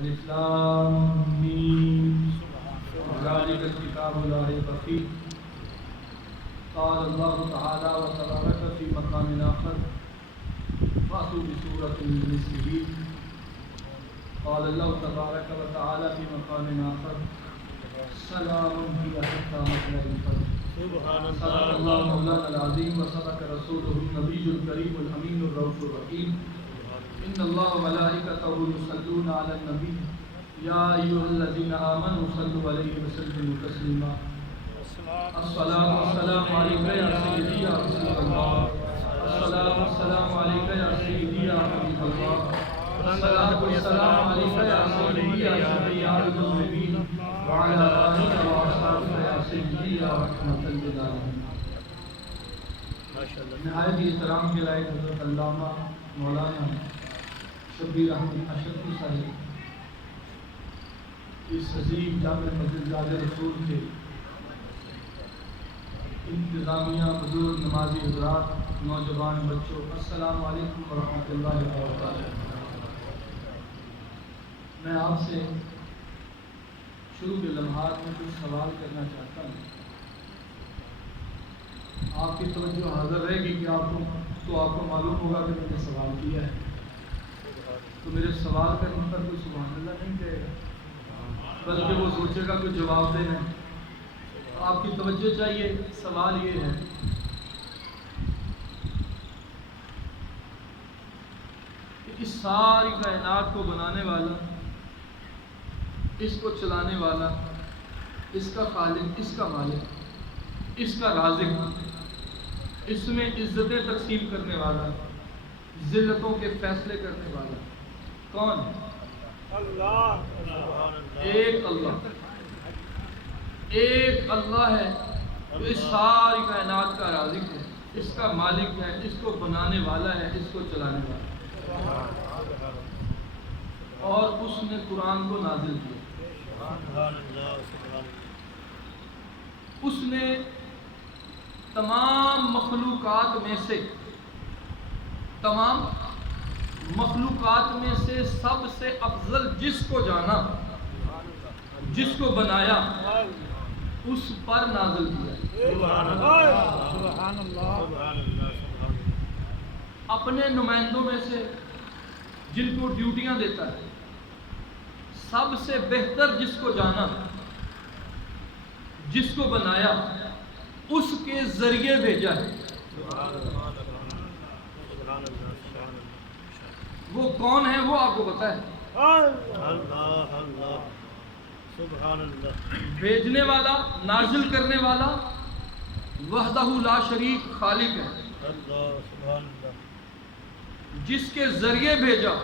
الف لام میم ذالک الکتاب لا ریب فیہ قال اللہ تعالی وتبارک فی مقام آخر فأتوا بسورة من مثله قال الله تبارك وتعالى في مقام آخر سلام هي حتى مطلع الفجر صدق الله مولانا العظيم وصدق رسوله النبي الكريم الأمين الرؤوف الرحيم إن الله وملائكته يصلون على النبي يا أيها الذين آمنوا صلوا عليه وسلموا تسليما الصلاة والسلام عليك يا سيدي يا رسول الله الصلاة والسلام عليك يا سيدي يا حبيب الله الصلاة والسلام عليك يا سيدي يا شفيع المذنبين وعلى آلك وأصحابك يا سيدي يا رحمة للعالمين. نہایت احترام کے لائق حضرت علامہ مولانا شبیر احمد اشرفی صاحب اس عظیم جامع مسجد جامع رسول کے انتظامیہ، بزرگ، نمازی حضرات، نوجوان بچوں، السلام علیکم ورحمۃ اللہ وبرکاتہ. میں آپ سے شروع کے لمحات میں کچھ سوال کرنا چاہتا ہوں. آپ کی توجہ حاضر رہے گی کہ آپ کو معلوم ہوگا کہ میں نے سوال کیا ہے، تو میرے سوال کرنے پر کوئی سبحان اللہ نہیں کہے گا، بلکہ وہ سوچے گا کوئی جواب دینا ہے. آپ کی توجہ چاہیے. سوال یہ ہے کہ اس ساری کائنات کو بنانے والا، اس کو چلانے والا، اس کا خالق، اس کا مالک، اس کا رازق، اس میں عزتیں تقسیم کرنے والا، ذلتوں کے فیصلے کرنے والا کون ہے؟ اللہ. ایک اللہ ہے جو اس ساری کائنات کا رازق ہے، اس کا مالک ہے، اس کو بنانے والا ہے، اس کو چلانے والا ہے. اور اس نے قرآن کو نازل کیا. اس نے تمام مخلوقات میں سے سب سے افضل جس کو جانا، جس کو بنایا، اس پر نازل کیا. اپنے نمائندوں میں سے جن کو ڈیوٹیاں دیتا ہے، سب سے بہتر جس کو جانا، جس کو بنایا، اس کے ذریعے بھیجا ہے. وہ کون ہے وہ آپ کو پتا ہے؟ بھیجنے والا، نازل کرنے والا وحدہ لا شریک خالق ہے. جس کے ذریعے بھیجا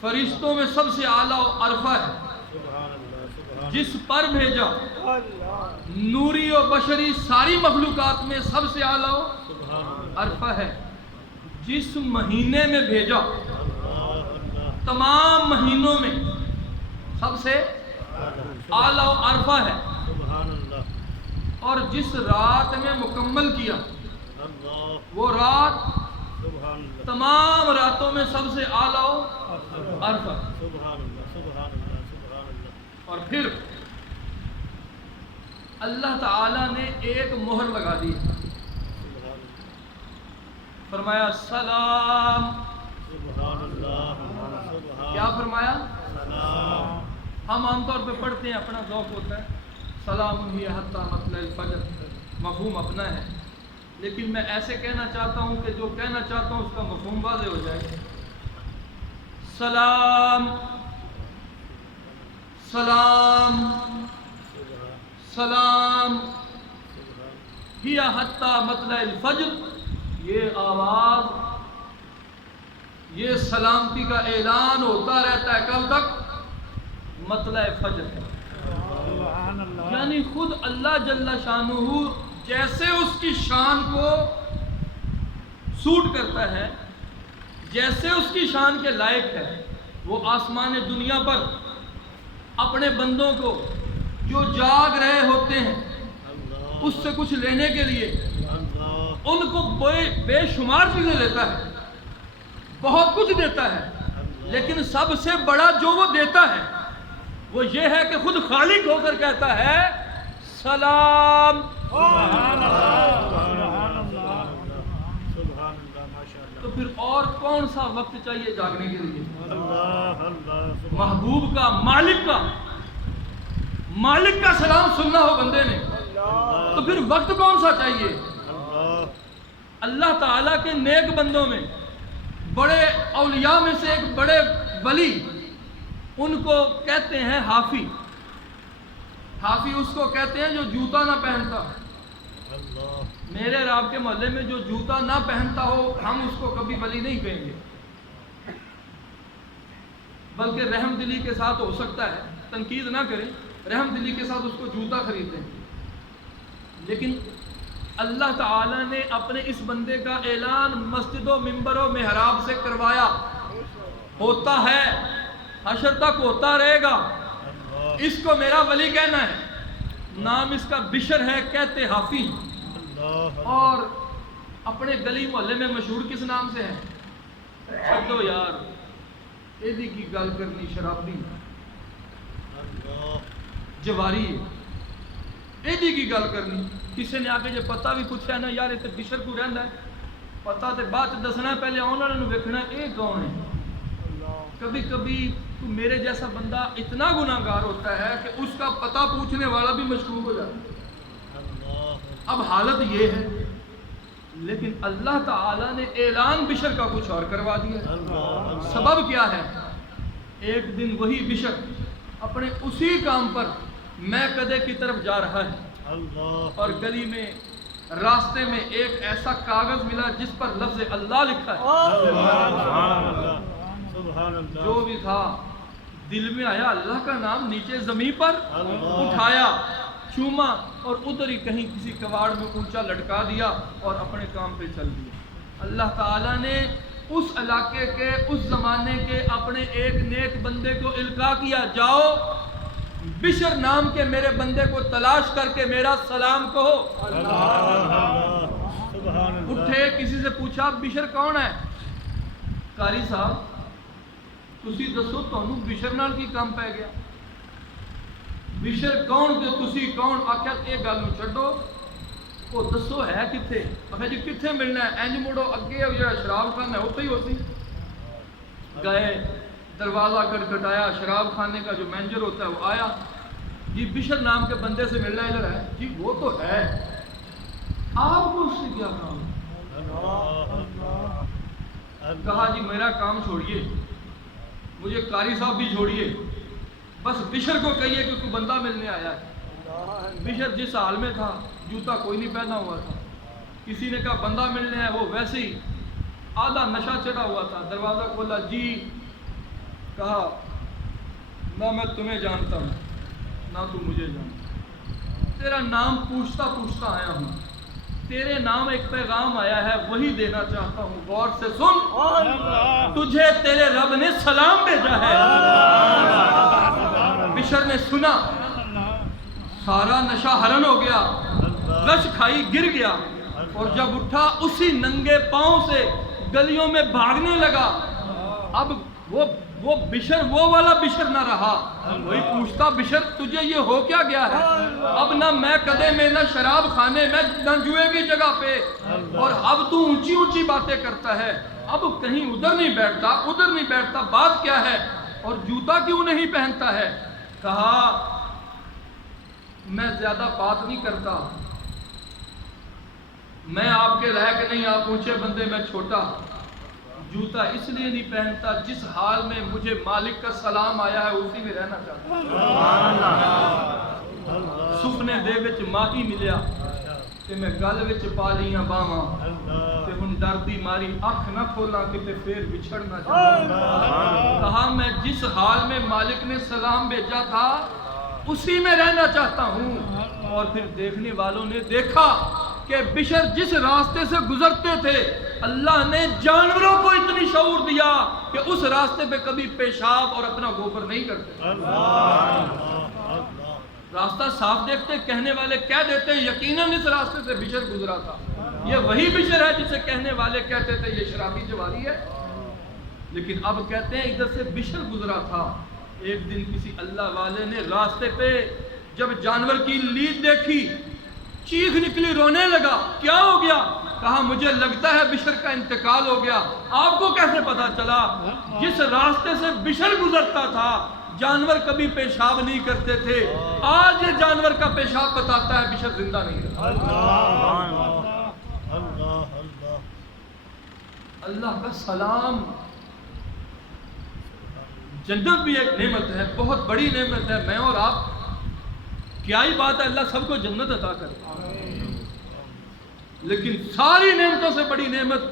فرشتوں میں سب سے اعلیٰ و عرفہ ہے. جس پر بھیجا نوری و بشری ساری مخلوقات میں سب سے اعلیٰ و عرفہ ہے. جس مہینے میں بھیجا تمام مہینوں میں سب سے اعلیٰ و عرفہ ہے. اور جس رات میں مکمل کیا وہ رات تمام راتوں میں سب سے اعلیٰ و عرفہ. اور پھر اللہ تعالی نے ایک مہر لگا دی، فرمایا سلام. کیا فرمایا؟ ہم عام طور پہ پڑھتے ہیں، اپنا ذوق ہوتا ہے، سلام ہی حتی مطلع الفجر، مفہوم اپنا ہے. لیکن میں ایسے کہنا چاہتا ہوں کہ جو کہنا چاہتا ہوں اس کا مفہوم واضح ہو جائے. سلام سلام سلام ہی حتی مطلع الفجر، یہ آواز، یہ سلامتی کا اعلان ہوتا رہتا ہے کب تک؟ مطلع فجر. یعنی خود اللہ جل شانہ جیسے اس کی شان کو سوٹ کرتا ہے، جیسے اس کی شان کے لائق ہے، وہ آسمان دنیا پر اپنے بندوں کو جو جاگ رہے ہوتے ہیں اس سے کچھ لینے کے لیے ان کو بے شمار چیزیں دیتا ہے، بہت کچھ دیتا ہے. لیکن سب سے بڑا جو وہ دیتا ہے وہ یہ ہے کہ خود خالق ہو کر کہتا ہے سلام. تو پھر اور کون سا وقت چاہیے جاگنے کے لیے؟ محبوب کا، مالک کا سلام سننا ہو بندے نے تو پھر وقت کون سا چاہیے؟ اللہ تعالیٰ کے نیک بندوں میں بڑے اولیاء میں سے ایک بڑے ولی، ان کو کہتے ہیں حافی. حافی اس کو کہتے ہیں جو جوتا نہ پہنتا. میرے اور آپ کے محلے میں جو جوتا نہ پہنتا ہو ہم اس کو کبھی ولی نہیں کہیں گے، بلکہ رحم دلی کے ساتھ ہو سکتا ہے، تنقید نہ کریں، رحم دلی کے ساتھ اس کو جوتا خرید دیں. لیکن اللہ تعالیٰ نے اپنے اس بندے کا اعلان مسجد و منبر و محراب سے کروایا، ہوتا ہے، حشر تک ہوتا رہے گا. اس کو میرا ولی کہنا ہے. نام اس کا بشر ہے، کہتے حافی. اور اپنے گلی محلے میں مشہور کس نام سے ہے؟ چھڈو یار، ایدی کی گل کرنی شرابی جواری، ایدی کی گل کرنی. کسی نے آگے جو پتہ بھی پوچھا نا یار یہ بشر کو رہندا ہے، پتہ تے بعد دسنا، پہلے آنے والے نوں ویکھنا اے کون ہے. کبھی کبھی تو میرے جیسا بندہ اتنا گناہگار ہوتا ہے کہ اس کا پتہ پوچھنے والا بھی مشکوک ہو جاتا ہے. اب حالت یہ ہے، لیکن اللہ تعالیٰ نے اعلان بشر کا کچھ اور کروا دیا. سبب کیا ہے؟ ایک دن وہی بشر اپنے اسی کام پر میں کدے کی طرف جا رہا ہے اور گلی میں راستے میں ایک ایسا کاغذ ملا جس پر لفظ اللہ لکھا ہے. جو بھی تھا دل میں آیا اللہ کا نام، نیچے زمین پر اٹھایا، چوما اور ادھر ہی کہیں کسی کواڑ میں اونچا لٹکا دیا اور اپنے کام پہ چل دیا. اللہ تعالیٰ نے اس علاقے کے، اس زمانے کے اپنے ایک نیک بندے کو القاء کیا، جاؤ بشر نام کے میرے بندے کو تلاش کر کے میرا سلام کہو. اٹھے، کسی سے پوچھا بشر کون ہے؟ قاری صاحب تسی دسو تانوں بشر نال کی کام پہ گیا؟ بشر کون تے تسی کون؟ آخیا یہ گل نوں چھڈو، وہ دسو ہے کتنے؟ آخیا جی کتنے ملنا ہے؟ اینج مڑو اگے جڑا شراب خانہ ہے اتنے ہی ہوتی. گئے، دروازہ کھٹکھٹایا، شراب خانے کا جو مینیجر ہوتا ہے وہ آیا. جی بشر نام کے بندے سے ملنا ادھر ہے. جی وہ تو ہے، آپ کو اس سے کیا کام؟ کہا جی میرا کام چھوڑیے، مجھے قاری صاحب بھی چھوڑیے، بس بشر کو کہیے کہ کوئی بندہ ملنے آیا ہے. بشر جس حال میں تھا، جوتا کوئی نہیں پہنا ہوا تھا. کسی نے کہا بندہ ملنے ہے، وہ ویسے ہی آدھا نشہ چڑھا ہوا تھا. دروازہ کھولا، جی. کہا نہ میں تمہیں جانتا ہوں نہ تو مجھے جانتا، تیرا نام پوچھتا پوچھتا آیا ہوں، تیرے نام ایک پیغام آیا ہے وہی دینا چاہتا ہوں، غور سے سن، تجھے تیرے رب نے سلام بھیجا ہے. بشر نے سنا، سارا نشہ حرن ہو گیا، غش کھائی گر گیا، اور جب اٹھا اسی ننگے پاؤں سے گلیوں میں بھاگنے لگا. اب وہ بشر وہ والا بشر نہ رہا، وہی پوچھتا بشر تجھے یہ ہو کیا گیا ہے؟ اب نہ میں کدے میں، نہ شراب خانے میں، نہ جوئے کی جگہ پہ، اور اب تو اونچی اونچی باتیں کرتا ہے. اب کہیں ادھر نہیں بیٹھتا، ادھر نہیں بیٹھتا، بات کیا ہے؟ اور جوتا کیوں نہیں پہنتا ہے؟ کہا میں زیادہ بات نہیں کرتا، میں آپ کے لائق نہیں، آپ اونچے بندے، میں چھوٹا. جوتا اس لیے نہیں پہنتا، جس حال میں مجھے مالک کا سلام آیا ہے اسی میں رہنا چاہتا ہوں. سپنے دے وچ ماہی ملیا تے میں گل وچ پا لیاں باواں، تے ہن ڈر دی ماری اکھ نہ کھولاں کتے پھر بچھڑ نہ جاواں. کہا میں جس حال میں مالک نے سلام بھیجا تھا اسی میں رہنا چاہتا ہوں. اور پھر دیکھنے والوں نے دیکھا کہ بشر جس راستے سے گزرتے تھے اللہ نے جانوروں کو اتنی شعور دیا کہ اس راستے پہ کبھی پیشاب اور اپنا گوبر نہیں کرتے. راستہ صاف دیکھتے، کہنے والے کہہ دیتے یقیناً اس راستے سے بشر گزرا تھا. یہ وہی بشر ہے جسے کہنے والے کہتے تھے یہ شرابی جواری ہے. لیکن اب کہتے ہیں ادھر سے بشر گزرا تھا. ایک دن کسی اللہ والے نے راستے پہ جب جانور کی لید دیکھی چیخ نکلی, رونے لگا. کیا ہو گیا؟ کہا مجھے لگتا ہے بشر کا انتقال ہو گیا. آپ کو کیسے پتا چلا؟ جس راستے سے بشر گزرتا تھا جانور کبھی پیشاب نہیں کرتے تھے, آج یہ جانور کا پیشاب بتاتا ہے بشر زندہ نہیں ہے. اللہ کا سلام. جنت بھی ایک نعمت ہے, بہت بڑی نعمت ہے. میں اور آپ کیا ہی بات ہے, اللہ سب کو جنت عطا کرے, لیکن ساری نعمتوں سے بڑی نعمت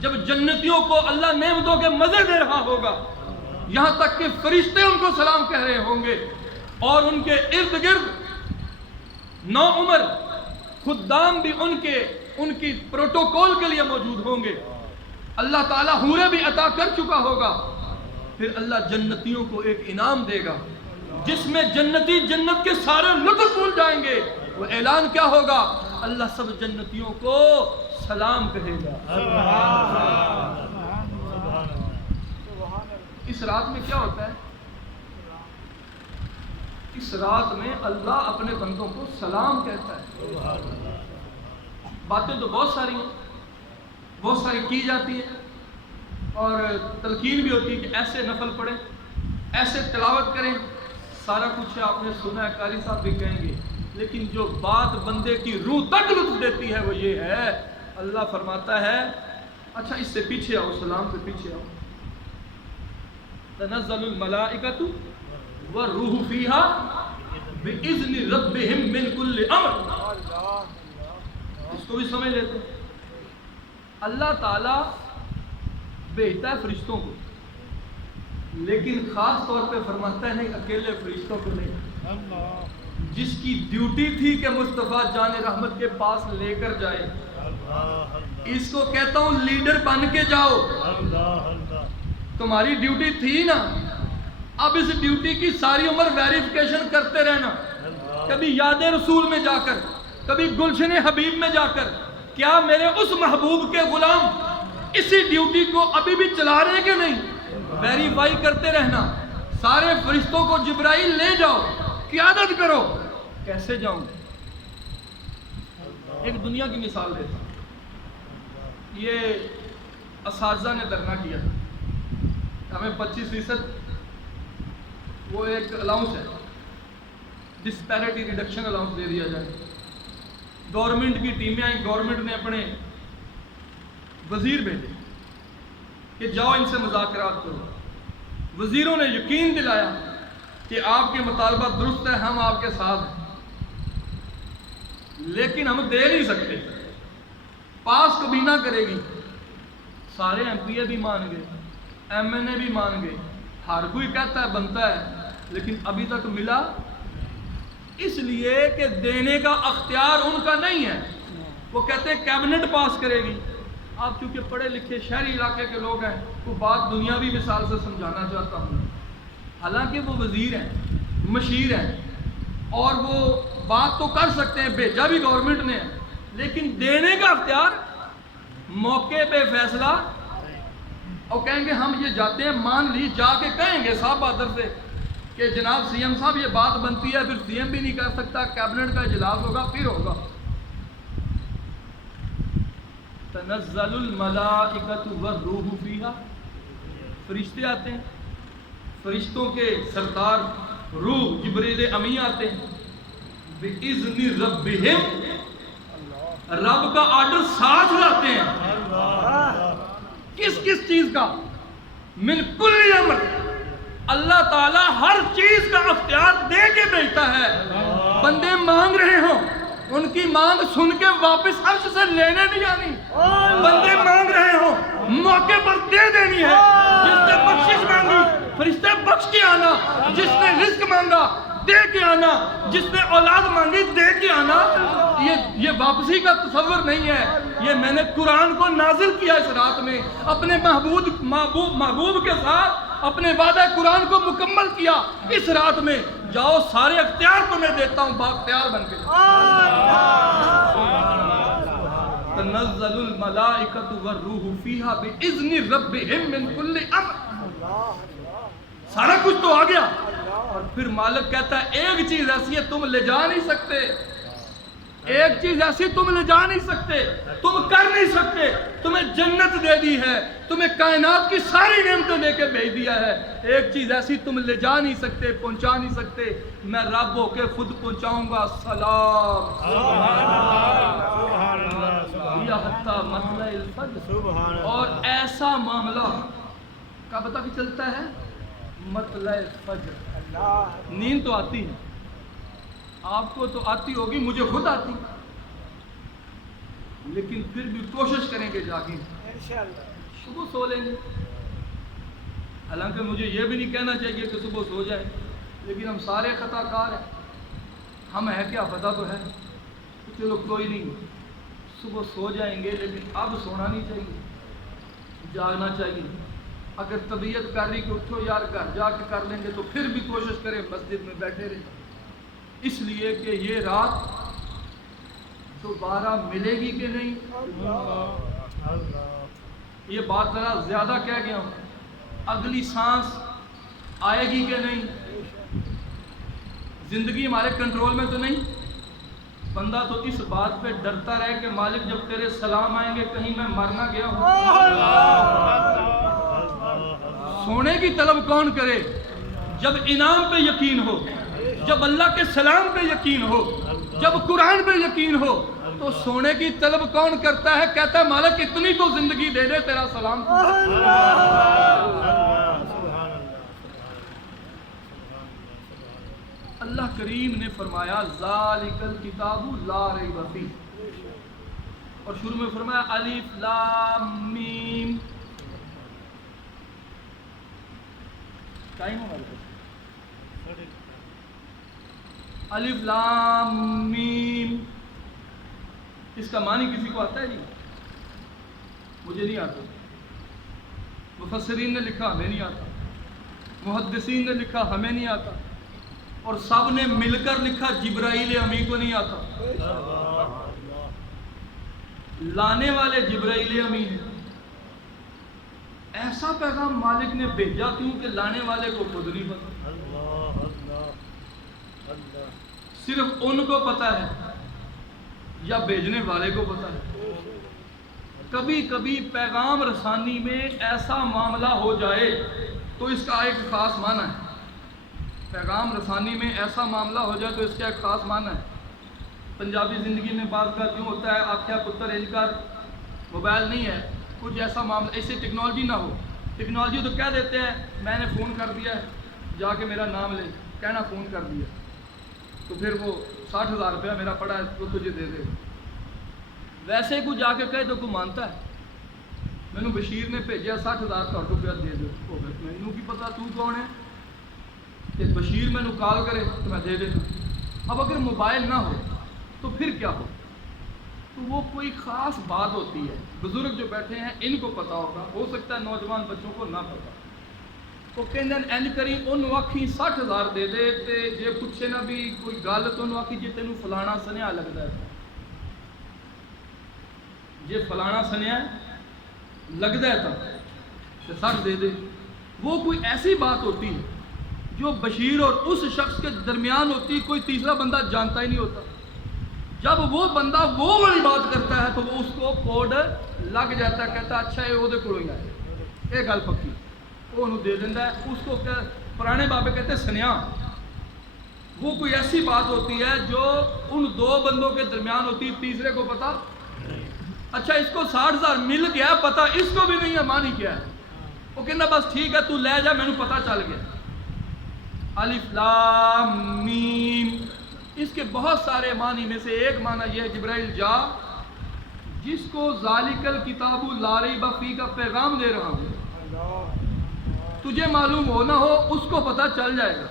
جب جنتیوں کو اللہ نعمتوں کے مزے دے رہا ہوگا, یہاں تک کہ فرشتے ان کو سلام کہہ رہے ہوں گے اور ان کے ارد گرد 9 عمر خدام بھی ان کی پروٹوکول کے لیے موجود ہوں گے. اللہ تعالیٰ حوریں بھی عطا کر چکا ہوگا. پھر اللہ جنتیوں کو ایک انعام دے گا جس میں جنتی جنت کے سارے لطف بھول جائیں گے. وہ اعلان کیا ہوگا؟ اللہ سب جنتیوں کو سلام کہے گا. اس رات میں کیا ہوتا ہے؟ اس رات میں اللہ اپنے بندوں کو سلام کہتا ہے. باتیں تو بہت ساری ہیں, بہت ساری کی جاتی ہیں اور تلقین بھی ہوتی ہے کہ ایسے نفل پڑھیں, ایسے تلاوت کریں. سارا کچھ آپ نے سنا ہے, قاری صاحب بھی کہیں گے, لیکن جو بات بندے کی روح تک لطف دیتی ہے وہ یہ ہے, اللہ فرماتا ہے اچھا اس سے پیچھے آؤ, سلام سے پیچھے آؤ. تنزل الملائکۃ والروح فیہا بإذن ربہم من کل امر. اس کو بھی سمجھ لیتے ہیں. اللہ تعالیٰ بھیجتا ہے فرشتوں کو, لیکن خاص طور پہ فرماتا ہے نہیں, اکیلے فرشتوں کو نہیں. جس کی ڈیوٹی تھی کہ مصطفیٰ جان رحمت کے پاس لے کر جائے, اس کو کہتا ہوں لیڈر بن کے جاؤ. تمہاری ڈیوٹی تھی نا, اب اس ڈیوٹی کی ساری عمر ویریفیکیشن کرتے رہنا. کبھی یاد رسول میں جا کر, کبھی گلشن حبیب میں جا کر, کیا میرے اس محبوب کے غلام اسی ڈیوٹی کو ابھی بھی چلا رہے کہ نہیں, ویریفائی کرتے رہنا. سارے فرشتوں کو جبرائیل لے جاؤ, قیادت کرو. کیسے جاؤں؟ ایک دنیا کی مثال دیتا ہوں. یہ اساتذہ نے دھرنا کیا تھا, ہمیں 25% وہ ایک الاؤنس ہے, ڈسپیرٹی ریڈکشن الاؤنس دے دیا جائے. گورنمنٹ کی ٹیمیں آئیں, گورنمنٹ نے اپنے وزیر بھیجے کہ جاؤ ان سے مذاکرات کرو. وزیروں نے یقین دلایا کہ آپ کے مطالبات درست ہے, ہم آپ کے ساتھ ہیں, لیکن ہم دے نہیں سکتے, پاس کبھی نہ کرے گی. سارے ایم پی اے بھی مان گئے, ایم این اے بھی مان گئے, ہر کوئی کہتا ہے بنتا ہے, لیکن ابھی تک ملا. اس لیے کہ دینے کا اختیار ان کا نہیں ہے. وہ کہتے ہیں کیبنٹ پاس کرے گی. آپ چونکہ پڑھے لکھے شہری علاقے کے لوگ ہیں, وہ بات دنیاوی مثال سے سمجھانا چاہتا ہوں. حالانکہ وہ وزیر ہیں, مشیر ہیں, اور وہ بات تو کر سکتے ہیں, بھیجا بھی گورنمنٹ نے, لیکن دینے کا اختیار, موقع پہ فیصلہ. اور کہیں گے ہم یہ جاتے ہیں, مان لی, جا کے کہیں گے صاحب بہادر سے کہ جناب سی ایم صاحب یہ بات بنتی ہے, پھر سی ایم بھی نہیں کر سکتا, کیبنٹ کا اجلاس ہوگا, پھر ہوگا. تنزل الملائکۃ والروح فیہا, فرشتے آتے ہیں, فرشتوں کے سردار روح جبریل امی آتے ہیں, بِإِذْنِ رَبِّهِمْ, رب کا آرڈر ساتھ لاتے ہیں. کس کس چیز کا؟ من کل امر, اللہ تعالیٰ ہر چیز کا اختیار دے کے بھیجتا ہے. بندے مانگ رہے ہوں, ان کی مانگ سن کے واپس عرش سے لینے نہیں آنی. بندے مانگ رہے ہوں, موقع پر دے دینی ہے. جس نے بخشش مانگی فرشتے بخش کے آنا, جس نے رزق مانگا دے کے آنا, جس نے اولاد مانگی دے کے آنا. یہ واپسی کا تصور نہیں ہے. یہ میں نے قرآن کو نازل کیا اس رات میں, اپنے محبوب کے ساتھ اپنے وعدہ قرآن کو مکمل کیا اس رات میں. جاؤ سارے اختیار تمہیں دیتا ہوں, بااختیار بن کے. تنزل الملائکۃ والروح فیہا باذن ربہم من کل امر. سارا کچھ تو آ گیا. اور پھر مالک کہتا ہے ایک چیز ایسی ہے تم لے جا نہیں سکتے, ایک چیز ایسی تم لے جا نہیں سکتے, تم کر نہیں سکتے. تمہیں جنت دے دی ہے, تمہیں کائنات کی ساری نعمتیں دے کے بھیج دیا ہے. ایک چیز ایسی تم لے جا نہیں سکتے, پہنچا نہیں سکتے, میں رب ہو کے خود پہنچاؤں گا. سلام یا حتی مطلع الفجر. اور ایسا معاملہ کب تک چلتا ہے؟ مطلع فجر. نیند تو آتی ہے, آپ کو تو آتی ہوگی, مجھے خود آتی, لیکن پھر بھی کوشش کریں گے جاگیں. صبح سو لیں گے. حالانکہ مجھے یہ بھی نہیں کہنا چاہیے کہ صبح سو جائیں, لیکن ہم سارے خطا کار ہیں. ہم ہیں کیا پتہ تو ہے, چلو کوئی نہیں, صبح سو جائیں گے, لیکن اب سونا نہیں چاہیے, جاگنا چاہیے. اگر طبیعت کر رہی کہ اٹھو یار گھر جا کے کر لیں گے, تو پھر بھی کوشش کریں مسجد میں بیٹھے رہیں, اس لیے کہ یہ رات دوبارہ ملے گی کہ نہیں. یہ بات ذرا زیادہ کہہ گیا ہوں. اگلی سانس آئے گی کہ نہیں. زندگی ہمارے کنٹرول میں تو نہیں. بندہ تو اس بات پہ ڈرتا رہے کہ مالک جب تیرے سلام آئیں گے کہیں میں مر نہ گیا ہوں. سونے کی طلب کون کرے جب انعام پہ یقین ہو, جب اللہ کے سلام پہ یقین ہو, جب قرآن پہ یقین ہو. تو سونے کی طلب کون کرتا ہے؟ کہتا ہے مالک اتنی تو زندگی دے دے تیرا سلام. اللہ کریم نے فرمایا ذالک الکتاب لا ریب فیہ, اور شروع میں فرمایا الف لام میم. ٹائم ہو گیا. الف لام میم, اس کا معنی کسی کو آتا ہے؟ نہیں, مجھے نہیں آتا. مفسرین نے لکھا ہمیں نہیں آتا, محدثین نے لکھا ہمیں نہیں آتا, اور سب نے مل کر لکھا جبرائیل امی کو نہیں آتا. لانے والے جبرائیل امی ہیں. ایسا پیغام مالک نے بھیجا کیوں کہ لانے والے کو خود نہیں پتا. صرف ان کو پتا ہے یا بھیجنے والے کو پتا ہے. کبھی کبھی پیغام رسانی میں ایسا معاملہ ہو جائے تو اس کا ایک خاص معنی ہے. پیغام رسانی میں ایسا معاملہ ہو جائے تو اس کا ایک خاص معنی ہے. پنجابی زندگی میں بعض کا کیوں ہوتا ہے, آخیا پتر انج کر, موبائل نہیں ہے, کچھ ایسا معاملہ, ایسے ٹیکنالوجی نہ ہو. ٹیکنالوجی تو کہہ دیتے ہیں میں نے فون کر دیا ہے, جا کے میرا نام لے, کہنا فون کر دیا, تو پھر وہ 60,000 روپیہ میرا پڑا ہے تو تجھے دے دے. ویسے کوئی جا کے کہے تو کوئی مانتا ہے. مینو بشیر نے بھیجا 60,000 کا روپیہ دے دو, مینو کی پتا تو کون ہے, کہ بشیر مینو کال کرے تو میں دے دیتا. اب اگر موبائل نہ ہو تو پھر کیا ہو؟ تو وہ کوئی خاص بات ہوتی ہے. بزرگ جو بیٹھے ہیں ان کو پتا ہوگا, ہو سکتا ہے نوجوان بچوں کو نہ پتا. تو کہندے این کری ان آکھی 60,000 دے دے تے جے پوچھے نہ بھی کوئی گل تو انہوں آکھی جے تینوں فلانا سنیا لگتا ہے, جے فلانا سنیا لگتا ہے تو 60 دے دے. وہ کوئی ایسی بات ہوتی ہے جو بشیر اور اس شخص کے درمیان ہوتی, کوئی تیسرا بندہ جانتا ہی نہیں ہوتا. جب وہ بندہ وہ والی بات کرتا ہے تو وہ اس کو کوڈ لگ جاتا ہے, کہتا ہے اچھا یہ وہ کو ہی آئے, یہ گل پکی, وہ انہوں دے دینا ہے. اس کو پرانے بابے کہتے ہیں سنیا. وہ کوئی ایسی بات ہوتی ہے جو ان دو بندوں کے درمیان ہوتی, تیسرے کو پتا. اچھا اس کو 60,000 مل گیا, پتا اس کو بھی نہیں ہے معنی کیا ہے. وہ کہنا بس ٹھیک ہے تو لے جا, میں نے پتا چل گیا. الف لام میم, اس کے بہت سارے معنی میں سے ایک معنی یہ ہے جبرائیل جا, جس کو ذالک الکتاب لا ریب فیہ کا پیغام دے رہا ہوں, تجھے معلوم ہو نہ ہو اس کو پتہ چل جائے گا.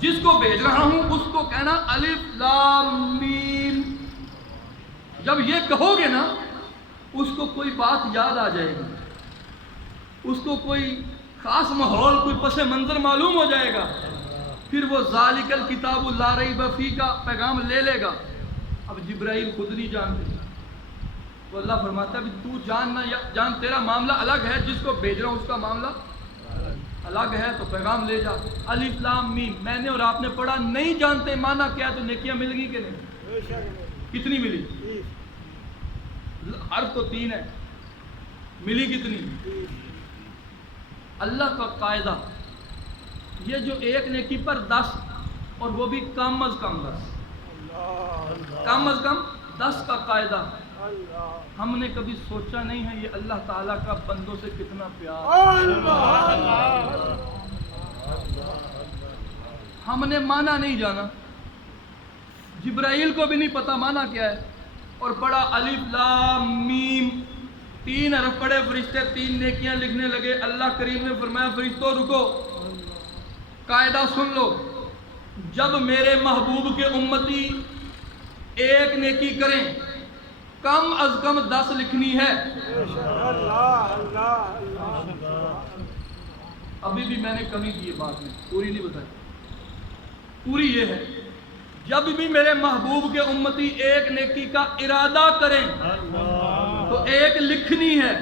جس کو بھیج رہا ہوں اس کو کہنا الف لام میم. جب یہ کہو گے نا اس کو کوئی بات یاد آ جائے گی, اس کو کوئی خاص ماحول, کوئی پس منظر معلوم ہو جائے گا. پھر وہ ذالک الکتاب لا ریب فیہ کا پیغام لے لے گا. اب جبرائیل خود نہیں جانتے تو اللہ فرماتا ہے تو جان نہ جان، تیرا معاملہ الگ ہے، جس کو بھیج رہا ہوں اس کا معاملہ الگ ہے، تو پیغام لے جا۔ الف لام میم، میں نے اور آپ نے پڑھا، نہیں جانتے معنی کیا ہے تو نیکیاں مل گئی کہ نہیں؟ کتنی ملی؟ حرف تو 3 ہے، ملی کتنی؟ اللہ کا قاعدہ یہ جو ایک نیکی پر 10 اور وہ بھی کم از کم 10 کا قاعدہ، ہم نے کبھی سوچا نہیں ہے یہ اللہ تعالیٰ کا بندوں سے کتنا پیار، ہم نے معنی نہیں جانا، جبرائیل کو بھی نہیں پتا معنی کیا ہے، اور پڑھا الف لام میم، 3 حرف پڑھے فرشتے، 3 نیکیاں لکھنے لگے۔ اللہ کریم نے فرمایا فرشتوں رکو، قاعدہ سن لو، جب میرے محبوب کے امتی ایک نیکی کریں کم از کم 10 لکھنی ہے۔ ابھی بھی میں نے کمی کی ہے بات میں، پوری نہیں بتائی، پوری یہ ہے جب بھی میرے محبوب کے امتی ایک نیکی کا ارادہ کریں تو ایک لکھنی ہے،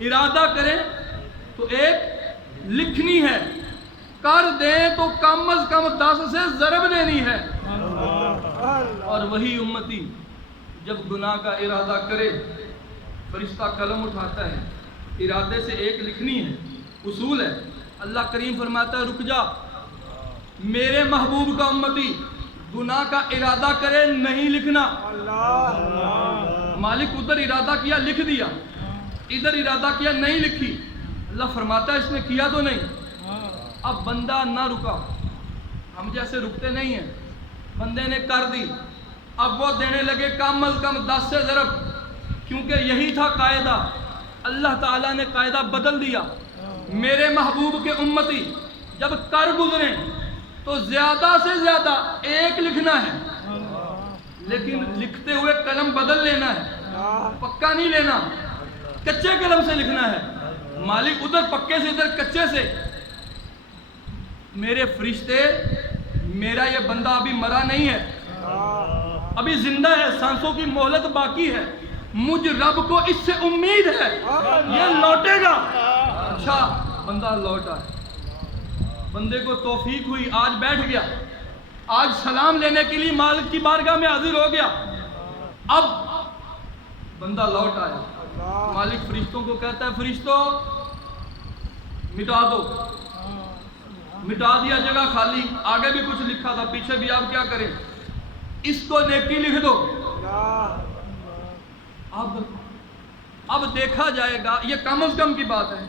ارادہ کریں تو ایک لکھنی ہے، کر دیں تو کم از کم 10 سے ضرب دینی ہے۔ اور وہی امتی جب گناہ کا ارادہ کرے فرشتہ قلم اٹھاتا ہے، ارادے سے ایک لکھنی ہے، اصول ہے۔ اللہ کریم فرماتا ہے رک جا، میرے محبوب کا امتی گناہ کا ارادہ کرے نہیں لکھنا۔ مالک ادھر ارادہ کیا لکھ دیا، ادھر ارادہ کیا نہیں لکھی، اللہ فرماتا ہے اس نے کیا تو نہیں۔ اب بندہ نہ رکا، ہم جیسے رکتے نہیں ہیں، بندے نے کر دی، اب وہ دینے لگے کم از کم 10 سے ضرب، کیونکہ یہی تھا قاعدہ۔ اللہ تعالیٰ نے قاعدہ بدل دیا، میرے محبوب کے امتی جب کر گزریں تو زیادہ سے زیادہ ایک لکھنا ہے، لیکن لکھتے ہوئے قلم بدل لینا ہے، پکا نہیں لینا، کچے قلم سے لکھنا ہے۔ مالک ادھر پکے سے ادھر کچے سے، میرے فرشتے، میرا یہ بندہ ابھی مرا نہیں ہے، ابھی زندہ ہے، سانسوں کی مہلت باقی ہے، مجھ رب کو اس سے امید ہے یہ لوٹے گا۔ اچھا بندہ لوٹا ہے، بندے کو توفیق ہوئی، آج بیٹھ گیا، آج سلام لینے کے لیے مالک کی بارگاہ میں حاضر ہو گیا، اب بندہ لوٹ آیا، مالک فرشتوں کو کہتا ہے فرشتوں مٹا دو، مٹا دیا، جگہ خالی، آگے بھی کچھ لکھا تھا پیچھے بھی، آپ کیا کریں، اس کو نیکی لکھ دو۔ اب دیکھا جائے گا، یہ کم از کم کی بات ہے،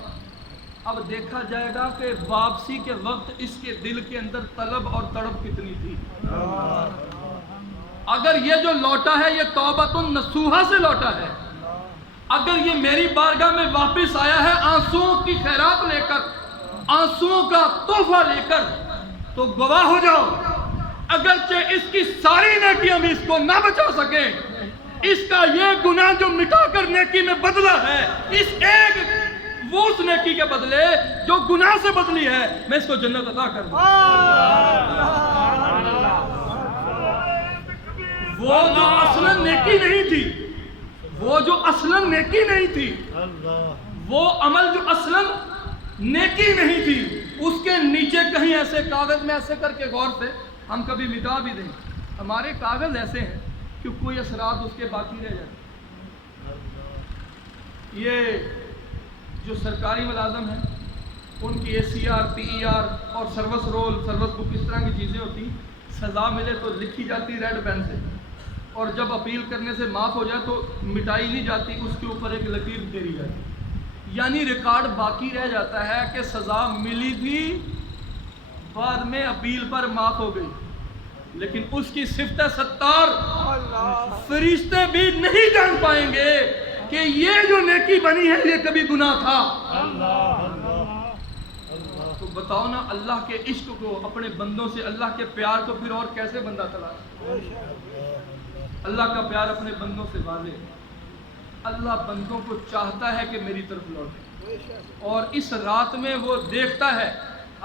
اب دیکھا جائے گا کہ واپسی کے وقت اس کے دل کے اندر طلب اور تڑپ کتنی تھی۔ اگر یہ جو لوٹا ہے یہ توبۃ نصوحہ سے لوٹا ہے، اگر یہ میری بارگاہ میں واپس آیا ہے آنسوؤں کی خیرات لے کر، آنسوؤں کا تحفہ لے کر، تو گواہ ہو جاؤ، اگرچہ اس کی ساری نیکیاں بھی اس کو نہ بچا سکیں، اس کا یہ گناہ جو مٹا کر نیکی میں بدلا ہے، اس ایک وہ اس نیکی کے بدلے جو گناہ سے بدلی ہے، میں اس کو جنت عطا کر دوں۔ وہ جو اصلاً نیکی نہیں تھی، وہ جو اصلاً نیکی نہیں تھی، وہ عمل جو اصلاً نیکی نہیں تھی، اس کے نیچے کہیں ایسے کاغذ میں ایسے کر کے غور سے ہم کبھی مٹا بھی دیں، ہمارے کاغذ ایسے ہیں کہ کوئی اثرات اس کے باقی رہ جائے۔ یہ جو سرکاری ملازم ہیں ان کی ACR PER اور سروس رول، سروس بک، اس طرح کی چیزیں ہوتی، سزا ملے تو لکھی جاتی ریڈ پین سے، اور جب اپیل کرنے سے معاف ہو جائے تو مٹائی نہیں جاتی، اس کے اوپر ایک لکیر پھیری جاتی، یعنی ریکارڈ باقی رہ جاتا ہے کہ سزا ملی تھی، بعد میں اپیل پر معاف ہو گئی، لیکن اس کی صفت ستار فرشتے بھی نہیں جان پائیں گے کہ یہ جو نیکی بنی ہے یہ کبھی گناہ تھا۔ تو بتاؤ نا، اللہ کے عشق کو اپنے بندوں سے، اللہ کے پیار کو پھر اور کیسے بندہ تلاش؟ اللہ کا پیار اپنے بندوں سے واضح، اللہ بندوں کو چاہتا ہے کہ میری طرف لوٹے، اور اس رات میں وہ دیکھتا ہے،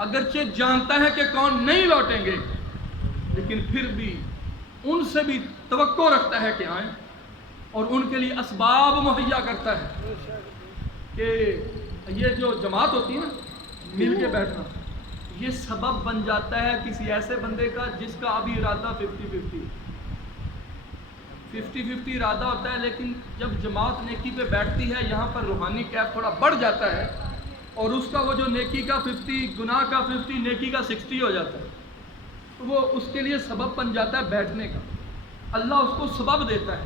اگرچہ جانتا ہے کہ کون نہیں لوٹیں گے، لیکن پھر بھی ان سے بھی توقع رکھتا ہے کہ آئیں، اور ان کے لیے اسباب مہیا کرتا ہے کہ یہ جو جماعت ہوتی ہے نا، مل کے بیٹھنا، یہ سبب بن جاتا ہے کسی ایسے بندے کا جس کا ابھی ارادہ 50-50 ارادہ ہوتا ہے، لیکن جب جماعت نیکی پہ بیٹھتی ہے یہاں پر روحانی کیف تھوڑا بڑھ جاتا ہے، اور اس کا وہ جو نیکی کا 50 گناہ کا 50 نیکی کا 60 ہو جاتا ہے، تو وہ اس کے لیے سبب بن جاتا ہے بیٹھنے کا۔ اللہ اس کو سبب دیتا ہے،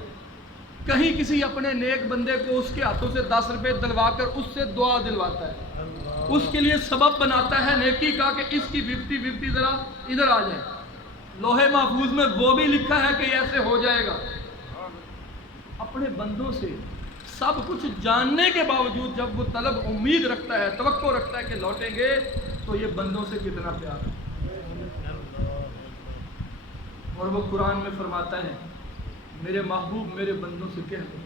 کہیں کسی اپنے نیک بندے کو اس کے ہاتھوں سے 10 روپے دلوا کر اس سے دعا دلواتا ہے، اس کے لیے سبب بناتا ہے نیکی کا کہ اس کی 50-50 ذرا ادھر آ جائے۔ لوہے محفوظ میں وہ بھی لکھا ہے کہ ایسے ہو جائے گا۔ اپنے بندوں سے سب کچھ جاننے کے باوجود جب وہ طلب امید رکھتا ہے، توقع رکھتا ہے کہ لوٹیں گے، تو یہ بندوں سے کتنا پیار ہے۔ اور وہ قرآن میں فرماتا ہے میرے محبوب میرے بندوں سے کہہ دو۔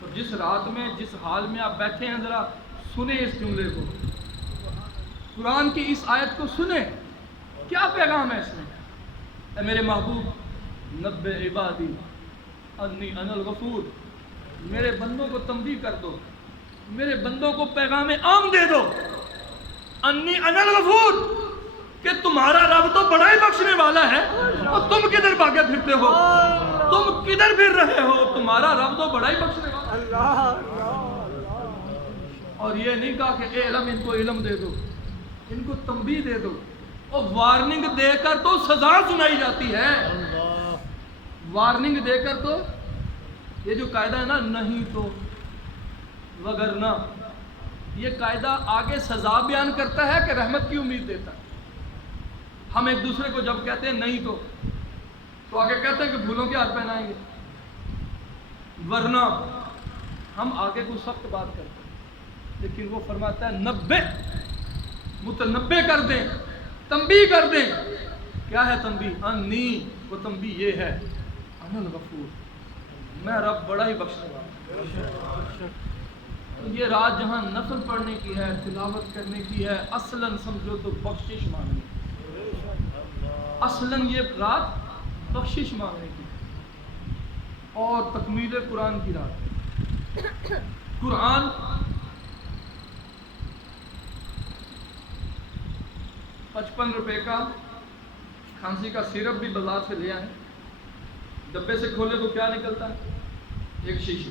تو جس رات میں جس حال میں آپ بیٹھے ہیں ذرا سنیں اس جملے کو، قرآن کی اس آیت کو سنیں، کیا پیغام ہے اس میں؟ اے میرے محبوب نبئ عبادی انی انا الغفور، میرے بندوں کو تنبیہ کر دو، میرے بندوں کو پیغام عام دے دو، انی انا الغفور، کہ تمہارا رب تو بڑا ہی بخشنے والا ہے، اور تم کدھر بھاگے پھرتے ہو، تم کدھر پھر رہے ہو، تمہارا رب تو بڑا ہی بخشنے والا ہے۔ اور یہ نہیں کہا کہ اے علم ان کو علم دے دو، ان کو تنبیہ دے دو، اور وارننگ دے کر تو سزا سنائی جاتی ہے، وارننگ دے کر تو یہ جو قاعدہ ہے نا نہیں تو وگرنہ، یہ قاعدہ آگے سزا بیان کرتا ہے کہ رحمت کی امید دیتا ہے۔ ہم ایک دوسرے کو جب کہتے ہیں نہیں تو آگے کہتے ہیں کہ پھولوں کے ہاتھ پہنائیں گے، ورنہ ہم آگے کوئی سخت بات کرتے ہیں، لیکن وہ فرماتا ہے نبے، متنبے کر دیں، تنبیہ کر دیں۔ کیا ہے تنبیہ؟ انی، وہ تنبیہ یہ ہے انا الغفور، میں رب بڑا ہی بخشنے والا۔ یہ رات جہاں نفل پڑھنے کی ہے، تلاوت کرنے کی ہے، اصلاً سمجھو تو بخشش مانگنے کی، اصلاً یہ رات بخشش مانگنے کی اور تکمیل قرآن کی رات۔ قرآن 55 روپے کا کھانسی کا سیرپ بھی بازار سے لے آئے، ڈبے سے کھولے تو کیا نکلتا ہے؟ ایک شیشی۔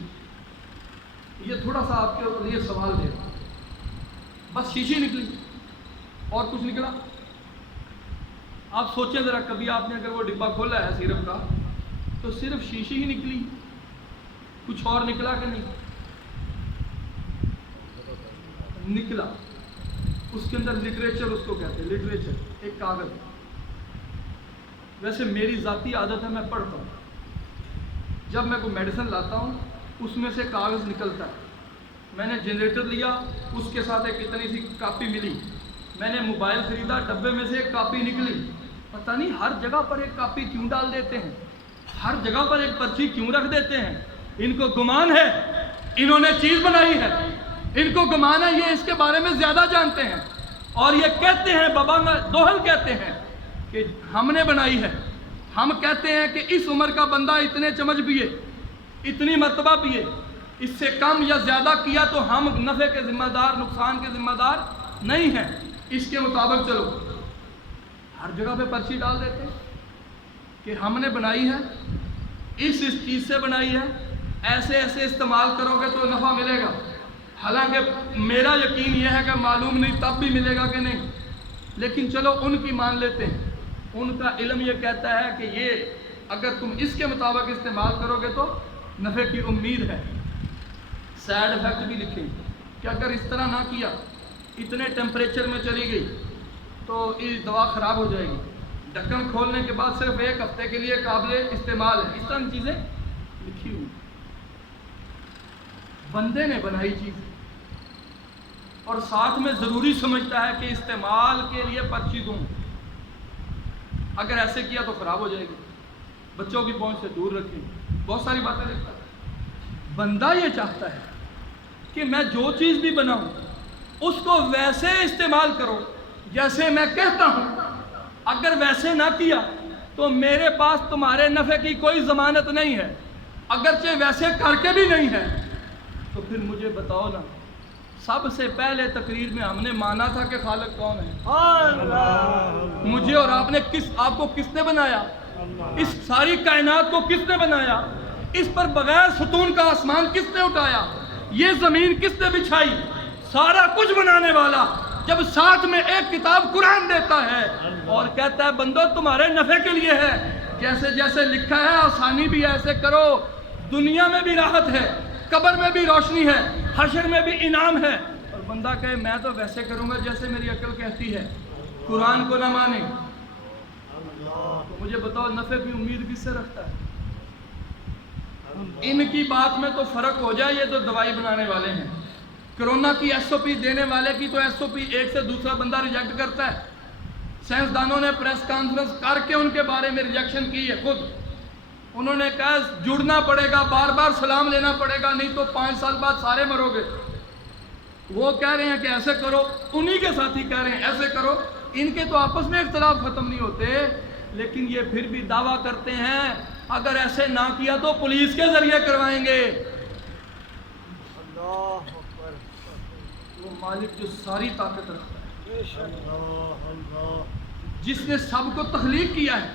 یہ تھوڑا سا آپ کے لیے سوال دے رہا ہوں، بس شیشی نکلی اور کچھ نکلا؟ آپ سوچیں ذرا، کبھی آپ نے اگر وہ ڈبہ کھولا ہے سیرپ کا تو صرف شیشی ہی نکلی، کچھ اور نکلا کہ نہیں؟ نکلا۔ اس کے اندر لٹریچر، اس کو کہتے ہیں لٹریچر، ایک کاغذ۔ ویسے میری ذاتی عادت ہے میں پڑھتا ہوں، جب میں کوئی میڈیسن لاتا ہوں اس میں سے کاغذ نکلتا ہے۔ میں نے جنریٹر لیا، اس کے ساتھ ایک اتنی سی کاپی ملی، میں نے موبائل خریدا، ڈبے میں سے ایک کاپی نکلی۔ پتہ نہیں ہر جگہ پر ایک کاپی کیوں ڈال دیتے ہیں، ہر جگہ پر ایک پرچی کیوں رکھ دیتے ہیں؟ ان کو گمان ہے انہوں نے چیز بنائی ہے، ان کو گمان ہے یہ اس کے بارے میں زیادہ جانتے ہیں، اور یہ کہتے ہیں بابا دوہل کہتے ہیں کہ ہم نے بنائی ہے۔ ہم کہتے ہیں کہ اس عمر کا بندہ اتنے چمچ پیے، اتنی مرتبہ پیے، اس سے کم یا زیادہ کیا تو ہم نفع کے ذمہ دار، نقصان کے ذمہ دار نہیں ہیں، اس کے مطابق چلو۔ ہر جگہ پہ پرچی ڈال دیتے کہ ہم نے بنائی ہے، اس چیز سے بنائی ہے، ایسے ایسے استعمال کرو گے تو نفع ملے گا۔ حالانکہ میرا یقین یہ ہے کہ معلوم نہیں تب بھی ملے گا کہ نہیں، لیکن چلو ان کی مان لیتے ہیں۔ ان کا علم یہ کہتا ہے کہ یہ اگر تم اس کے مطابق استعمال کرو گے تو نفع کی امید ہے۔ سائیڈ افیکٹ بھی لکھیں کہ اگر اس طرح نہ کیا، اتنے ٹیمپریچر میں چلی گئی تو یہ دوا خراب ہو جائے گی، ڈھکن کھولنے کے بعد صرف 1 ہفتے کے لیے قابل استعمال ہے، اس طرح کی چیزیں لکھی ہوئی۔ بندے نے بنائی چیز اور ساتھ میں ضروری سمجھتا ہے کہ استعمال کے لیے پرچی دوں، اگر ایسے کیا تو خراب ہو جائے گی، بچوں کی پہنچ سے دور رکھیں، بہت ساری باتیں لکھتا ہے۔ بندہ یہ چاہتا ہے کہ میں جو چیز بھی بناؤں اس کو ویسے استعمال کرو جیسے میں کہتا ہوں، اگر ویسے نہ کیا تو میرے پاس تمہارے نفع کی کوئی ضمانت نہیں ہے، اگرچہ ویسے کر کے بھی نہیں ہے۔ تو پھر مجھے بتاؤ نا، سب سے پہلے تقریر میں ہم نے مانا تھا کہ خالق کون ہے؟ مجھے اور آپ کو کس نے بنایا؟ اس ساری کائنات کو کس نے بنایا؟ اس پر بغیر ستون کا آسمان کس نے اٹھایا؟ یہ زمین کس نے بچھائی؟ سارا کچھ بنانے والا جب ساتھ میں ایک کتاب قرآن دیتا ہے اور کہتا ہے بندو تمہارے نفع کے لیے ہے، جیسے جیسے لکھا ہے آسانی بھی ایسے کرو، دنیا میں بھی راحت ہے، قبر میں بھی روشنی ہے، حشر میں بھی انعام ہے، اور بندہ کہے میں تو ویسے کروں گا جیسے میری عقل کہتی ہے، قرآن کو نہ مانے، تو مجھے بتاؤ نفع کی امید کس سے رکھتا ہے؟ ان کی بات میں تو فرق ہو جائے، یہ تو دوائی بنانے والے ہیں، کرونا کی ایس او پی دینے والے کی تو ایس او پی ایک سے دوسرا بندہ ریجیکٹ کرتا ہے۔ سائنسدانوں نے پریس کانفرنس کر کے ان کے بارے میں ریجیکشن کی ہے، خود انہوں نے کہا جڑنا پڑے گا، بار بار سلام لینا پڑے گا، نہیں تو 5 سال بعد سارے مرو گے۔ وہ کہہ رہے ہیں کہ ایسے کرو، انہی کے ساتھی کہہ رہے ہیں ایسے کرو، ان کے تو آپس میں اختلاف ختم نہیں ہوتے، لیکن یہ پھر بھی دعویٰ کرتے ہیں اگر ایسے نہ کیا تو پولیس کے ذریعے کروائیں گے۔ وہ مالک جو ساری طاقت رکھتا ہے، جس نے سب کو تخلیق کیا ہے،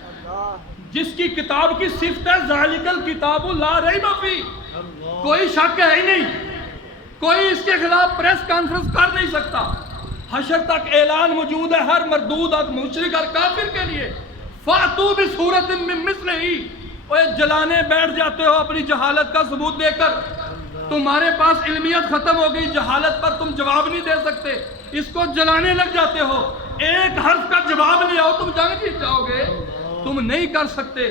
جس کی کتاب کی صفت ہے ذالک الکتاب لا ریب فیہ، کوئی شک ہے ہی نہیں، کوئی اس کے خلاف پریس کانفرنس کر نہیں سکتا، حشر تک اعلان موجود ہے ہر مردود اور مشرک اور کافر کے لیے، فَأْتُوا بِسُورَةٍ مِّن مِّثْلِهِ، اوے جلانے بیٹھ جاتے ہو اپنی جہالت کا ثبوت دے کر، تمہارے پاس علمیت ختم ہو گئی، جہالت پر تم جواب نہیں دے سکتے، اس کو جلانے لگ جاتے ہو، ایک حرف کا جواب لے آؤ تم جنگ جیت جاؤ گے، تم نہیں کر سکتے۔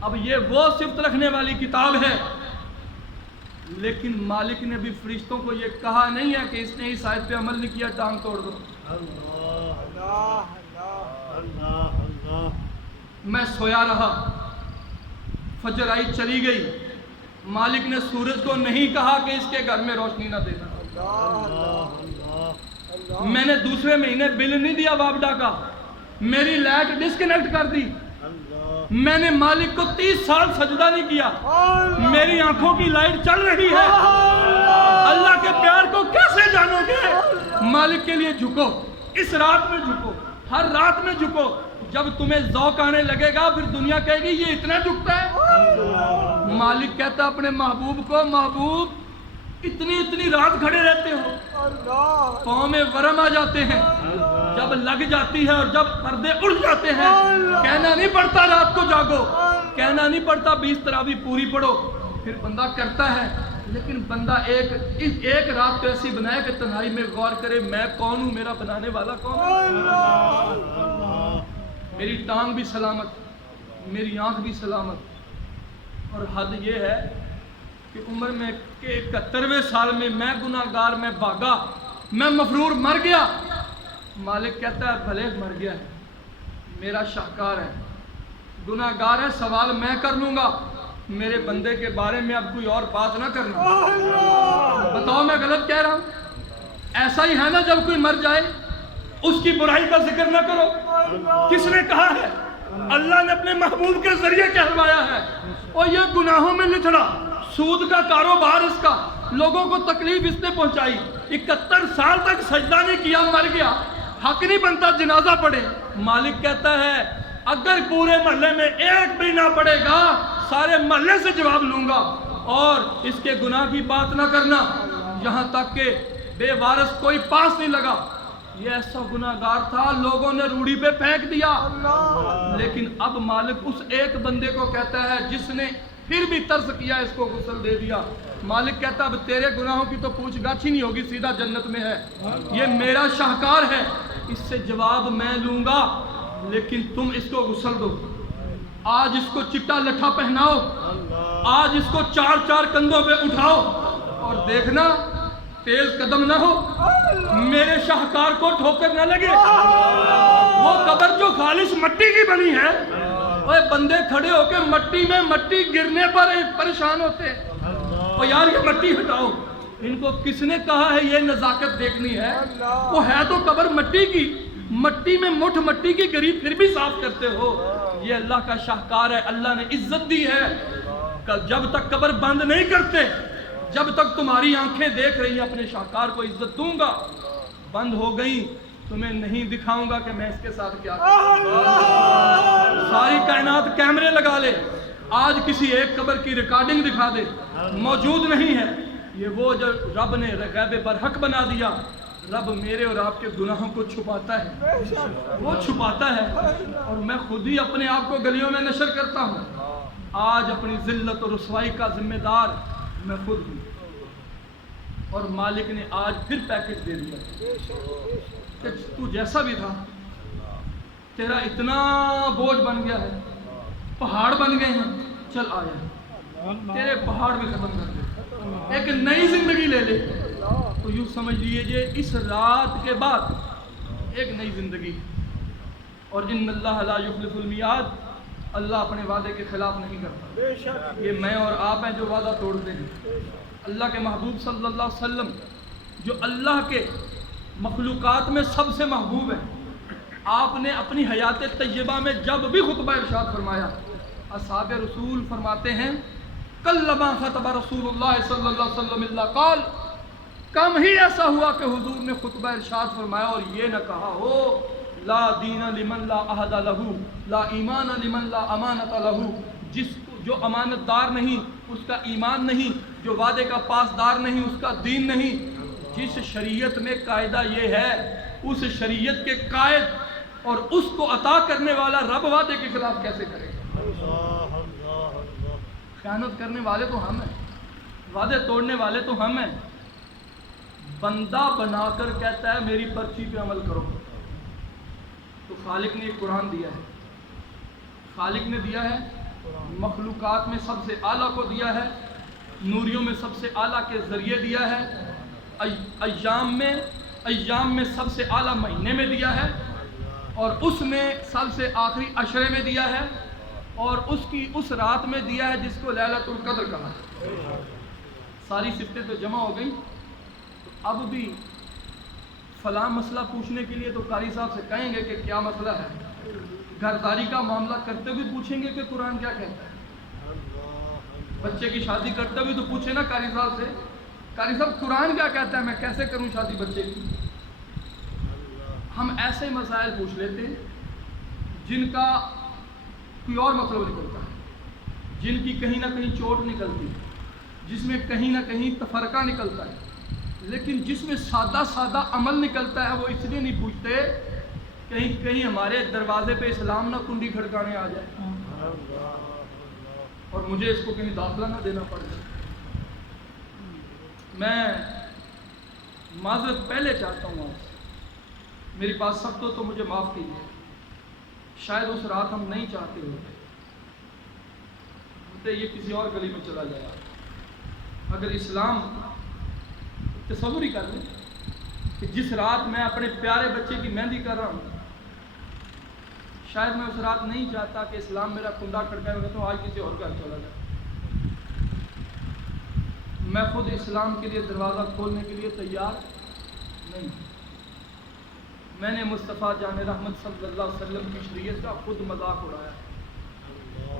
اب یہ وہ صفت رکھنے والی کتاب ہے، لیکن مالک نے بھی فرشتوں کو یہ کہا نہیں ہے کہ اس نے اس آیت پہ عمل نہیں کیا ٹانگ توڑ دو۔ میں سویا رہا، فجر آئی چلی گئی، مالک نے سورج کو نہیں کہا کہ اس کے گھر میں روشنی نہ دینا، میں نے دوسرے مہینے بل نہیں دیا وابڈا کا، میری لائٹ ڈسکنیکٹ کر دی، میں نے مالک کو 30 سال سجدہ نہیں کیا، میری آنکھوں کی لائٹ چل رہی ہے، اللہ کے پیار کو کیسے جانو گے؟ مالک کے لیے جھکو، اس رات میں جھکو، ہر رات میں جھکو، جب تمہیں ذوق آنے لگے گا پھر دنیا کہے گی یہ اتنا جھکتا ہے۔ مالک کہتا اپنے محبوب کو، محبوب اتنی رات کھڑے رہتے ہو، پاؤں میں ورم آ جاتے ہیں، جب لگ جاتی ہے اور جب پردے اڑ جاتے ہیں، کہنا نہیں پڑتا رات کو جاگو، کہنا نہیں پڑتا 20 تراویح پوری پڑھو، پھر بندہ کرتا ہے، لیکن بندہ ایک رات تو ایسی بنائے کہ تنہائی میں غور کرے میں کون ہوں، میرا بنانے والا کون ہے، میری ٹانگ بھی سلامت، میری آنکھ بھی سلامت، اور حد یہ ہے کہ عمر میں 71ویں سال میں میں گناہگار، میں بھاگا، میں مفرور مر گیا، مالک کہتا ہے بھلے مر گیا ہے، میرا شاہکار ہے، گناہگار ہے، سوال میں کر لوں گا، میرے بندے کے بارے میں اب کوئی اور بات نہ کرنا۔ بتاؤ میں غلط کہہ رہا ہوں؟ ایسا ہی ہے نا جب کوئی مر جائے اس کی برائی کا ذکر نہ کرو، کس نے کہا ہے؟ اللہ نے اپنے محبوب کے ذریعے کہلوایا ہے، اور یہ گناہوں میں لتھڑا، سود کا کاروبار اس کا، لوگوں کو تکلیف اس نے پہنچائی، 71 سال تک سجدہ نہیں کیا، مر گیا، حق نہیں بنتا جنازہ پڑھے۔ مالک کہتا ہے اگر پورے محلے میں ایک بھی نہ پڑے گا سارے محلے سے جواب لوں گا، اور اس کے گناہ کی بات نہ کرنا، یہاں تک کہ بے وارث کوئی پاس نہیں لگا۔ یہ ایسا گناہگار تھا لوگوں نے روڑی پہ پھینک دیا، لیکن اب مالک اس ایک بندے کو کہتا ہے جس نے پھر بھی ترس کیا اس کو غسل دے دیا۔ مالک کہتا اب تیرے گناہوں کی تو پوچھ گچھ ہی نہیں ہوگی، سیدھا جنت میں ہے، یہ میرا شاہکار ہے، اس سے جواب میں لوں گا، لیکن تم اس کو غسل دو، آج اس کو چٹا لٹھا پہناؤ، آج اس کو 4 کندھوں پہ اٹھاؤ، اور دیکھنا تیز قدم نہ ہو، میرے شاہکار کو ٹھوکر نہ لگے۔ وہ قبر جو خالص مٹی کی بنی ہے، وہ بندے کھڑے ہو کے مٹی میں مٹی گرنے پر پریشان ہوتے ہیں، اور یار یہ مٹی ہٹاؤ، ان کو کس نے کہا ہے یہ نزاکت دیکھنی ہے؟ وہ ہے تو قبر مٹی کی، مٹی میں مٹھ مٹی کی گری پھر بھی صاف کرتے ہو، یہ اللہ کا شاہکار ہے، اللہ نے عزت دی ہے۔ جب تک قبر بند نہیں کرتے، جب تک تمہاری آنکھیں دیکھ رہی ہیں اپنے شاہکار کو عزت دوں گا، بند ہو گئی تمہیں نہیں دکھاؤں گا کہ میں اس کے ساتھ کیا کروں۔ ساری کائنات کیمرے لگا لے، آج کسی ایک قبر کی ریکارڈنگ دکھا دے، موجود نہیں ہے۔ یہ وہ جو رب نے غیب برحق بنا دیا، رب میرے اور آپ کے گناہوں کو چھپاتا ہے، وہ چھپاتا ہے، اور میں خود ہی اپنے آپ کو گلیوں میں نشر کرتا ہوں۔ آج اپنی ذلت اور رسوائی کا ذمہ دار میں خود ہوں، اور مالک نے آج پھر پیکج دے دیا کہ تو جیسا بھی تھا، تیرا اتنا بوجھ بن گیا ہے، پہاڑ بن گئے ہیں، چل آیا، تیرے پہاڑ بھی ختم کر دے، ایک نئی زندگی لے لے۔ تو یوں سمجھ لیجئے اس رات کے بعد ایک نئی زندگی، اور ان اللہ لا یخلف المیعاد، اللہ اپنے وعدے کے خلاف نہیں کرتا۔ یہ میں اور آپ ہیں جو وعدہ توڑتے ہیں۔ اللہ کے محبوب صلی اللہ علیہ وسلم جو اللہ کے مخلوقات میں سب سے محبوب ہے، آپ نے اپنی حیات طیبہ میں جب بھی خطبہ ارشاد فرمایا، اصحاب رسول فرماتے ہیں کلما خطب رسول اللہ صلی اللہ علیہ وسلم اللہ قال، کم ہی ایسا ہوا کہ حضور نے خطبہ ارشاد فرمایا اور یہ نہ کہا ہو لا دین لمن لا عہد لہو، لا ایمان لمن لا امانت لہو، جو امانت دار نہیں اس کا ایمان نہیں، جو وعدے کا پاسدار نہیں اس کا دین نہیں۔ جس شریعت میں قاعدہ یہ ہے، اس شریعت کے قائد اور اس کو عطا کرنے والا رب وعدے کے خلاف کیسے کرے گا؟ خیانت کرنے والے تو ہم ہیں، وعدے توڑنے والے تو ہم ہیں۔ بندہ بنا کر کہتا ہے میری پرچی پہ عمل کرو، تو خالق نے ایک قرآن دیا ہے، خالق نے دیا ہے، مخلوقات میں سب سے اعلیٰ کو دیا ہے، نوریوں میں سب سے اعلیٰ کے ذریعے دیا ہے، ایام میں سب سے اعلیٰ مہینے میں دیا ہے، اور اس میں سب سے آخری عشرے میں دیا ہے، اور اس رات میں دیا ہے جس کو لیلۃ القدر کہا ہے۔ ساری صفتیں تو جمع ہو گئی، تو اب بھی فلاں مسئلہ پوچھنے کے لیے تو قاری صاحب سے کہیں گے کہ کیا مسئلہ ہے، گھرداری کا معاملہ کرتے ہوئے پوچھیں گے کہ قرآن کیا کہتا ہے، بچے کی شادی کرتے ہوئے تو پوچھیں نا قاری صاحب سے، قاری صاحب قرآن کیا کہتا ہے، میں کیسے کروں شادی بچے کی۔ ہم ایسے مسائل پوچھ لیتے ہیں جن کا کوئی اور مطلب نکلتا ہے، جن کی کہیں نہ کہیں چوٹ نکلتی ہے، جس میں کہیں نہ کہیں تفرقہ نکلتا ہے، لیکن جس میں سادہ سادہ عمل نکلتا ہے وہ اس لیے نہیں پوچھتے کہیں ہمارے دروازے پہ اسلام نہ کنڈی کھڑکانے آ جائے اور مجھے اس کو کہیں داخلہ نہ دینا پڑ جائے۔ میں معذرت پہلے چاہتا ہوں آپ سے، میری بات سخت ہو تو مجھے معاف کیجیے، شاید اس رات ہم نہیں چاہتے ہوتے یہ کسی اور گلی میں چلا جائے۔ اگر اسلام تصور ہی کر لیں کہ جس رات میں اپنے پیارے بچے کی مہندی کر رہا ہوں، شاید میں اس رات نہیں چاہتا کہ اسلام میرا کنڈا کھڑکائے، تو آج کسی اور گھر چلا جائے۔ میں خود اسلام کے لیے دروازہ کھولنے کے لیے تیار نہیں۔ میں نے مصطفیٰ جان رحمت صلی اللہ علیہ وسلم کی شریعت کا خود مذاق اڑایا۔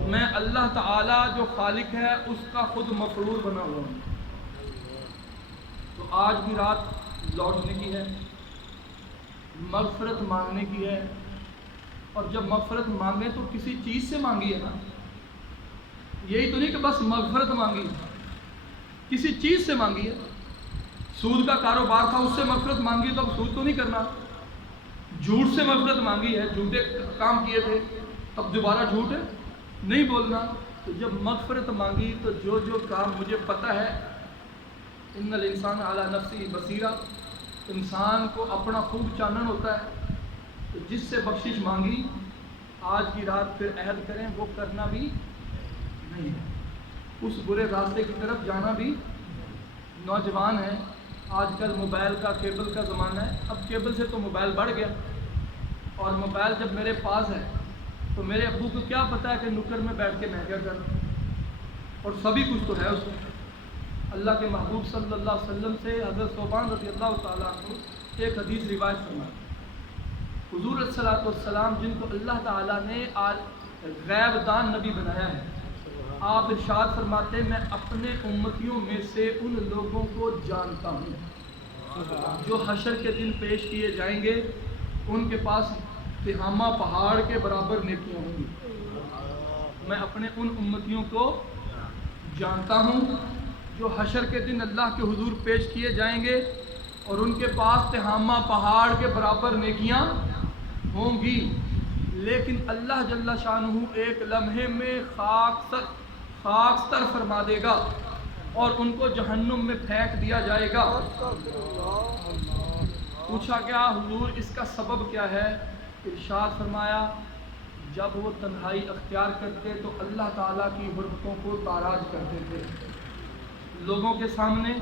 میں اللہ تعالیٰ جو خالق ہے اس کا خود مفرور بنا ہوا ہوں۔ تو آج بھی رات لوٹنے کی ہے، مغفرت مانگنے کی ہے، اور جب مغفرت مانگیں تو کسی چیز سے مانگی ہے نا، یہی تو نہیں کہ بس مغفرت مانگی، کسی چیز سے مانگی ہے۔ سود کا کاروبار تھا، اس سے مغفرت مانگی تو اب سود تو نہیں کرنا۔ جھوٹ سے مغفرت مانگی ہے، جھوٹے کام کیے تھے، اب دوبارہ جھوٹ نہیں بولنا۔ تو جب مغفرت مانگی تو جو کام مجھے پتہ ہے، ان الانسان علی نفسی بصیرہ، انسان کو اپنا خوب چانن ہوتا ہے، تو جس سے بخشش مانگی آج کی رات پھر عہد کریں وہ کرنا بھی نہیں ہے، اس برے راستے کی طرف جانا بھی۔ نوجوان ہیں، آج کل موبائل کا کیبل کا زمانہ ہے، اب کیبل سے تو موبائل بڑھ گیا، اور موبائل جب میرے پاس ہے تو میرے ابو کو کیا پتہ ہے کہ نکر میں بیٹھ کے میں کیا کروں، اور سبھی کچھ تو ہے اس میں۔ اللہ کے محبوب صلی اللہ علیہ وسلم سے حضرت ثوبان رضی اللہ تعالیٰ عنہ ایک حدیث روایت فرمائی، حضور صلی اللہ علیہ وسلم جن کو اللہ تعالیٰ نے غیب دان نبی بنایا ہے۔ آپ ارشاد فرماتے ہیں میں اپنے امتیوں میں سے ان لوگوں کو جانتا ہوں جو حشر کے دن پیش کیے جائیں گے، ان کے پاس تہامہ پہاڑ کے برابر نیکیاں ہوں گی۔ میں اپنے ان امتیوں کو جانتا ہوں جو حشر کے دن اللہ کے حضور پیش کیے جائیں گے اور ان کے پاس تہامہ پہاڑ کے برابر نیکیاں ہوں گی، لیکن اللہ جل شانہ ایک لمحے میں خاکستر فرما دے گا اور ان کو جہنم میں پھینک دیا جائے گا۔ پوچھا گیا حضور اس کا سبب کیا ہے؟ ارشاد فرمایا جب وہ تنہائی اختیار کرتے تو اللہ تعالیٰ کی حرمتوں کو تاراج کرتے تھے، لوگوں کے سامنے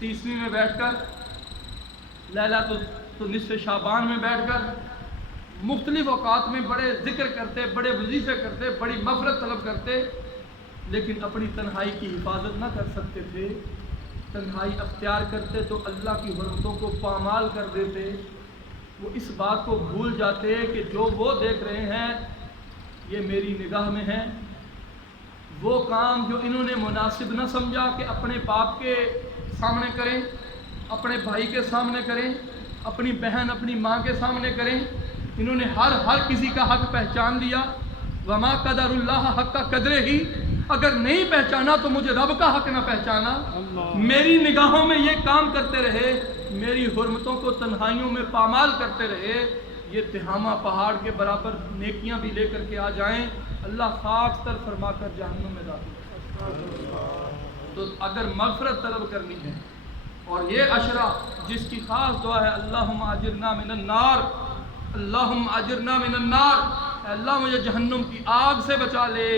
30ویں میں بیٹھ کر، لیلۃ نصف شعبان میں بیٹھ کر مختلف اوقات میں بڑے ذکر کرتے، بڑے وظیفے کرتے، بڑی مغفرت طلب کرتے، لیکن اپنی تنہائی کی حفاظت نہ کر سکتے تھے۔ تنہائی اختیار کرتے تو اللہ کی حرمتوں کو پامال کر دیتے۔ وہ اس بات کو بھول جاتے کہ جو وہ دیکھ رہے ہیں یہ میری نگاہ میں ہے۔ وہ کام جو انہوں نے مناسب نہ سمجھا کہ اپنے باپ کے سامنے کریں، اپنے بھائی کے سامنے کریں، اپنی بہن اپنی ماں کے سامنے کریں، انہوں نے ہر کسی کا حق پہچان لیا۔ وما قدر اللہ حق کا قدرے ہی، اگر نہیں پہچانا تو مجھے رب کا حق نہ پہچانا۔ میری نگاہوں میں یہ کام کرتے رہے، میری حرمتوں کو تنہائیوں میں پامال کرتے رہے، یہ تہامہ پہاڑ کے برابر نیکیاں بھی لے کر کے آ جائیں، اللہ خاکستر فرما کر جہنم میں داخل۔ تو اگر مغفرت طلب کرنی ہے، اور یہ عشرہ جس کی خاص دعا ہے اللہم اجرنا من النار، اللہم اجرنا من النار، اللہ مجھے جہنم کی آگ سے بچا لے،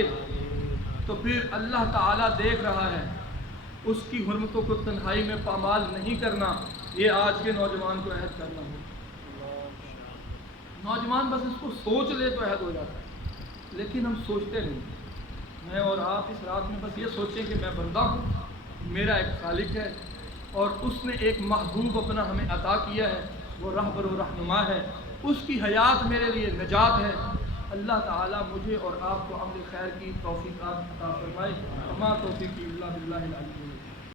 تو پھر اللہ تعالیٰ دیکھ رہا ہے، اس کی حرمتوں کو تنہائی میں پامال نہیں کرنا۔ یہ آج کے نوجوان کو عہد کرنا ہو۔ نوجوان بس اس کو سوچ لے تو عہد ہو جاتا ہے، لیکن ہم سوچتے نہیں۔ میں اور آپ اس رات میں بس یہ سوچیں کہ میں بندہ ہوں، میرا ایک خالق ہے اور اس نے ایک محبوب اپنا ہمیں عطا کیا ہے، وہ رہبر و رہنما ہے، اس کی حیات میرے لیے نجات ہے۔ اللہ تعالیٰ مجھے اور آپ کو عمل خیر کی توفیقات عطا فرمائے۔ وما توفیقی الا باللہ العلی العظیم۔